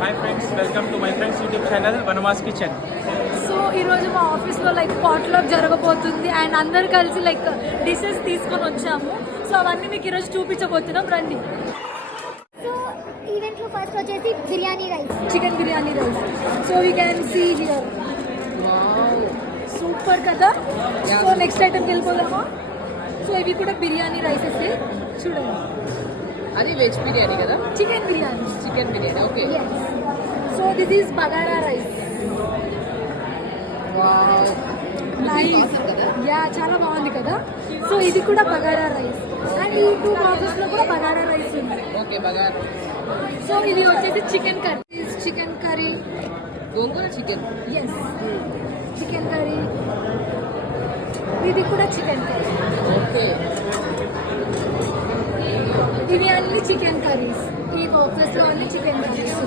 Hi friends, welcome to my friends YouTube channel Vanavas kitchen. So ఈరోజు మా ఆఫీస్లో potluck జరగబోతుంది అండ్ అందరు కలిసి డిషెస్ తీసుకొని వచ్చాము. సో అవన్నీ మీకు ఈరోజు చూపించబోతున్నాం, రండి. సో ఈవెంట్లో ఫస్ట్ వచ్చేసి biryani rice, chicken biryani rice. So we can see here. Super కదా. సో నెక్స్ట్ ఐటమ్కి వెళ్ళిపోదామా? సో ఇవి కూడా బిర్యానీ రైసెస్ చూడండి. అది వెజ్ బిర్యానీ కదా? Chicken biryani. Chicken biryani, okay. So this is bagara rice. Nice yeah, చాలా బాగుంది కదా. సో ఇది కూడా బగారా రైస్ అండ్ ఈ టూ బాక్సెస్లో కూడా బగారా రైస్ ఉంది. ఓకే, బగారా. సో ఇది వచ్చేసి chicken curry. Chicken curry, gongura chicken. Yes, chicken curry. ఇది కూడా చికెన్ కర్రీ. ఓకే, ఇవి అన్ని చికెన్ కర్రీస్. ఈ బాక్సెస్లో అన్ని చికెన్ కర్రీస్.